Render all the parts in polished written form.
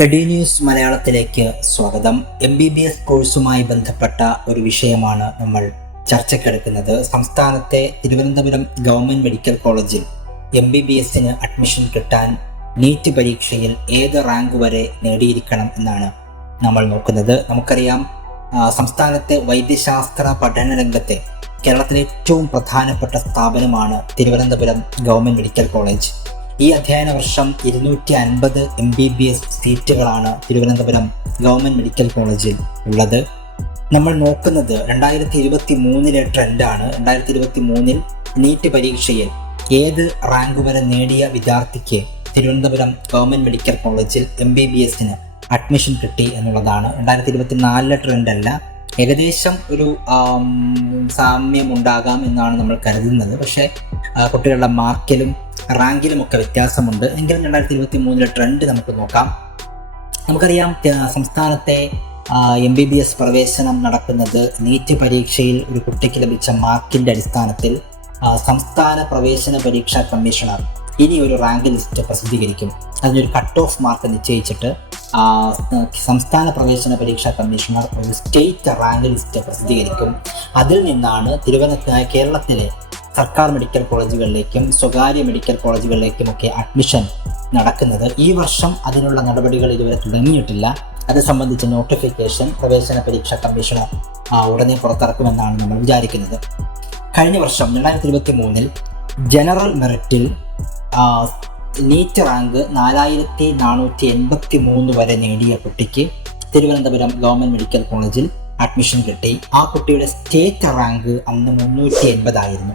AD news മലയാളത്തിലേക്ക് സ്വാഗതം. MBBS കോഴ്സുമായി ബന്ധപ്പെട്ട ഒരു വിഷയമാണ് നമ്മൾ ചർച്ചയ്ക്കെടുക്കുന്നത്. സംസ്ഥാനത്തെ തിരുവനന്തപുരം ഗവൺമെൻറ് മെഡിക്കൽ കോളേജിൽ MBBSന് അഡ്മിഷൻ കിട്ടാൻ നീറ്റ് പരീക്ഷയിൽ ഏത് റാങ്ക് വരെ നേടിയിരിക്കണം എന്നാണ് നമ്മൾ നോക്കുന്നത്. നമുക്കറിയാം, സംസ്ഥാനത്തെ വൈദ്യശാസ്ത്ര പഠന രംഗത്തെ കേരളത്തിലെ ഏറ്റവും പ്രധാനപ്പെട്ട സ്ഥാപനമാണ് തിരുവനന്തപുരം ഗവൺമെൻറ് മെഡിക്കൽ കോളേജ്. ഈ അധ്യയന വർഷം 250 MBBS സീറ്റുകളാണ് തിരുവനന്തപുരം ഗവൺമെൻറ് മെഡിക്കൽ കോളേജിൽ ഉള്ളത്. നമ്മൾ നോക്കുന്നത് 2023 ട്രെൻഡാണ്. 2023 നീറ്റ് പരീക്ഷയിൽ ഏത് റാങ്ക് വരെ നേടിയ വിദ്യാർത്ഥിക്ക് തിരുവനന്തപുരം ഗവൺമെൻറ് മെഡിക്കൽ കോളേജിൽ MBBSന് അഡ്മിഷൻ കിട്ടി എന്നുള്ളതാണ്. 2024 ട്രെൻഡല്ല. ഏകദേശം ഒരു സാമ്യം ഉണ്ടാകാം എന്നാണ് നമ്മൾ കരുതുന്നത്. പക്ഷേ കുട്ടികളുടെ മാർക്കിലും റാങ്കിലുമൊക്കെ വ്യത്യാസമുണ്ട്. എങ്കിലും 2023 ട്രെൻഡ് നമുക്ക് നോക്കാം. നമുക്കറിയാം, സംസ്ഥാനത്തെ MBBS പ്രവേശനം നടക്കുന്നത് നീറ്റ് പരീക്ഷയിൽ ഒരു കുട്ടിക്ക് ലഭിച്ച മാർക്കിൻ്റെ അടിസ്ഥാനത്തിൽ സംസ്ഥാന പ്രവേശന പരീക്ഷാ കമ്മീഷണർ ഇനി ഒരു റാങ്ക് ലിസ്റ്റ് പ്രസിദ്ധീകരിക്കും. അതിനൊരു കട്ട് ഓഫ് മാർക്ക് നിശ്ചയിച്ചിട്ട് സംസ്ഥാന പ്രവേശന പരീക്ഷാ കമ്മീഷണർ ഒരു സ്റ്റേറ്റ് റാങ്ക് ലിസ്റ്റ് പ്രസിദ്ധീകരിക്കും. അതിൽ നിന്നാണ് കേരളത്തിലെ സർക്കാർ മെഡിക്കൽ കോളേജുകളിലേക്കും സ്വകാര്യ മെഡിക്കൽ കോളേജുകളിലേക്കുമൊക്കെ അഡ്മിഷൻ നടക്കുന്നത്. ഈ വർഷം അതിനുള്ള നടപടികൾ ഇതുവരെ തുടങ്ങിയിട്ടില്ല. അത് സംബന്ധിച്ച നോട്ടിഫിക്കേഷൻ പ്രവേശന പരീക്ഷാ കമ്മീഷണർ ഉടനെ പുറത്തിറക്കുമെന്നാണ് നമ്മൾ വിചാരിക്കുന്നത്. കഴിഞ്ഞ വർഷം 2023 ജനറൽ മെറിറ്റിൽ നീറ്റ് റാങ്ക് 4483 വരെ നേടിയ കുട്ടിക്ക് തിരുവനന്തപുരം ഗവൺമെൻറ് മെഡിക്കൽ കോളേജിൽ അഡ്മിഷൻ കിട്ടി. ആ കുട്ടിയുടെ സ്റ്റേറ്റ് റാങ്ക് അന്ന് 380 ആയിരുന്നു.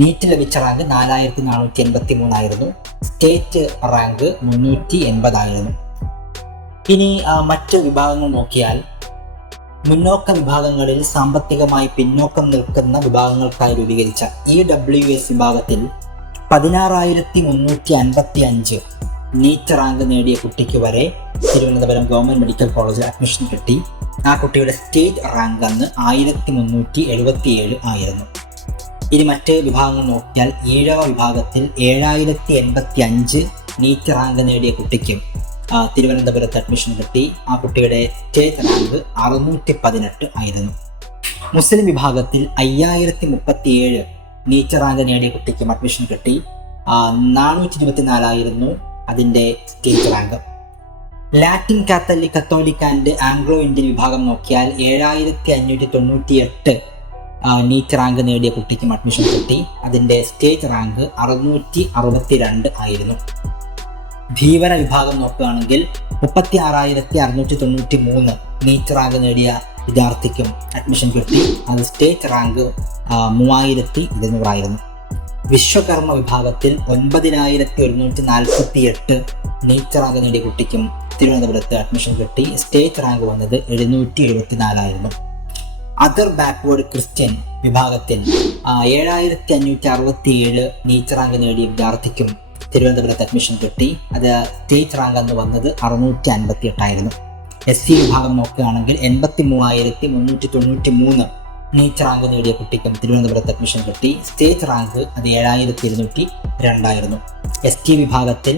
നീറ്റ് ലഭിച്ച റാങ്ക് 4483 ആയിരുന്നു. സ്റ്റേറ്റ് റാങ്ക് 380 ആയിരുന്നു. ഇനി മറ്റ് വിഭാഗങ്ങൾ നോക്കിയാൽ, മുന്നോക്ക വിഭാഗങ്ങളിൽ സാമ്പത്തികമായി പിന്നോക്കം നിൽക്കുന്ന വിഭാഗങ്ങൾക്കായി രൂപീകരിച്ച EWS വിഭാഗത്തിൽ 16,355 നീറ്റ് റാങ്ക് നേടിയ കുട്ടിക്ക് വരെ തിരുവനന്തപുരം ഗവൺമെൻറ് മെഡിക്കൽ കോളേജിൽ അഡ്മിഷൻ കിട്ടി. ആ കുട്ടിയുടെ സ്റ്റേറ്റ് റാങ്ക് അന്ന് 1377 ആയിരുന്നു. ഇനി മറ്റ് വിഭാഗങ്ങൾ നോക്കിയാൽ, ഈഴവ വിഭാഗത്തിൽ 7085 നീറ്റ് റാങ്ക് നേടിയ കുട്ടിക്ക് തിരുവനന്തപുരത്ത് അഡ്മിഷൻ കിട്ടി. ആ കുട്ടിയുടെ സ്റ്റേറ്റ് റാങ്ക് 618 ആയിരുന്നു. മുസ്ലിം വിഭാഗത്തിൽ 5037 നീറ്റ് റാങ്ക് നേടിയ കുട്ടിക്കും അഡ്മിഷൻ കിട്ടി. 424 ആയിരുന്നു അതിൻ്റെ state rank. Latin Catholic, Catholic and Anglo Indian വിഭാഗം നോക്കിയാൽ 7598 നീറ്റ് റാങ്ക് നേടിയ കുട്ടിക്കും അഡ്മിഷൻ കിട്ടി. അതിൻ്റെ സ്റ്റേറ്റ് റാങ്ക് 662 ആയിരുന്നു. ധീവര വിഭാഗം നോക്കുകയാണെങ്കിൽ 36,693 നീറ്റ് റാങ്ക് നേടിയ വിദ്യാർത്ഥിക്കും അഡ്മിഷൻ കിട്ടി. അത് സ്റ്റേറ്റ് റാങ്ക് 3200 ആയിരുന്നു. വിശ്വകർമ്മ വിഭാഗത്തിൽ 9148 നീറ്റ് റാങ്ക് നേടിയ കുട്ടിക്കും തിരുവനന്തപുരത്ത് അഡ്മിഷൻ കിട്ടി. സ്റ്റേറ്റ് റാങ്ക് വന്നത് 774 ആയിരുന്നു. അതർ ബാക്ക്വേർഡ് ക്രിസ്ത്യൻ വിഭാഗത്തിൽ 7567 നീറ്റ് റാങ്ക് നേടിയ വിദ്യാർത്ഥിക്കും തിരുവനന്തപുരത്ത് അഡ്മിഷൻ കിട്ടി. അത് സ്റ്റേറ്റ് റാങ്ക് അന്ന് വന്നത് 658 ആയിരുന്നു. SC വിഭാഗം നോക്കുകയാണെങ്കിൽ 83,393 നീറ്റ് റാങ്ക് നേടിയ കുട്ടിക്കും തിരുവനന്തപുരത്ത് അഡ്മിഷൻ കിട്ടി. സ്റ്റേറ്റ് റാങ്ക് അത് 7202 ആയിരുന്നു. ST വിഭാഗത്തിൽ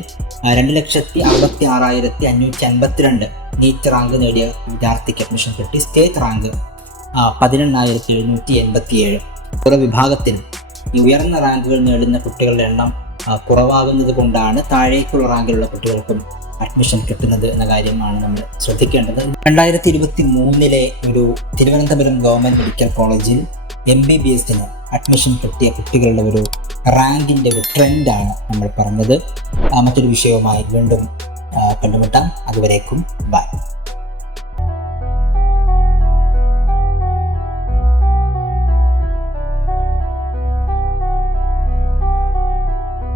2,66,552 നീറ്റ് റാങ്ക് നേടിയ വിദ്യാർത്ഥിക്ക് അഡ്മിഷൻ കിട്ടി. State rank 18,787. ഓരോ വിഭാഗത്തിൽ ഈ ഉയർന്ന റാങ്കുകൾ നേടുന്ന കുട്ടികളുടെ എണ്ണം കുറവാകുന്നത് കൊണ്ടാണ് താഴേക്കുള്ള റാങ്കിലുള്ള കുട്ടികൾക്കും അഡ്മിഷൻ കിട്ടുന്നത് എന്ന കാര്യമാണ് നമ്മൾ ശ്രദ്ധിക്കേണ്ടത്. 2023 ഒരു തിരുവനന്തപുരം ഗവൺമെൻറ് മെഡിക്കൽ കോളേജിൽ MBBSന് അഡ്മിഷൻ കിട്ടിയ കുട്ടികളുടെ ഒരു റാങ്കിൻ്റെ ഒരു ട്രെൻഡാണ് നമ്മൾ പറഞ്ഞത്. മറ്റൊരു വിഷയവുമായി വീണ്ടും കണ്ടുമുട്ടാം. അതുവരേക്കും ബൈ.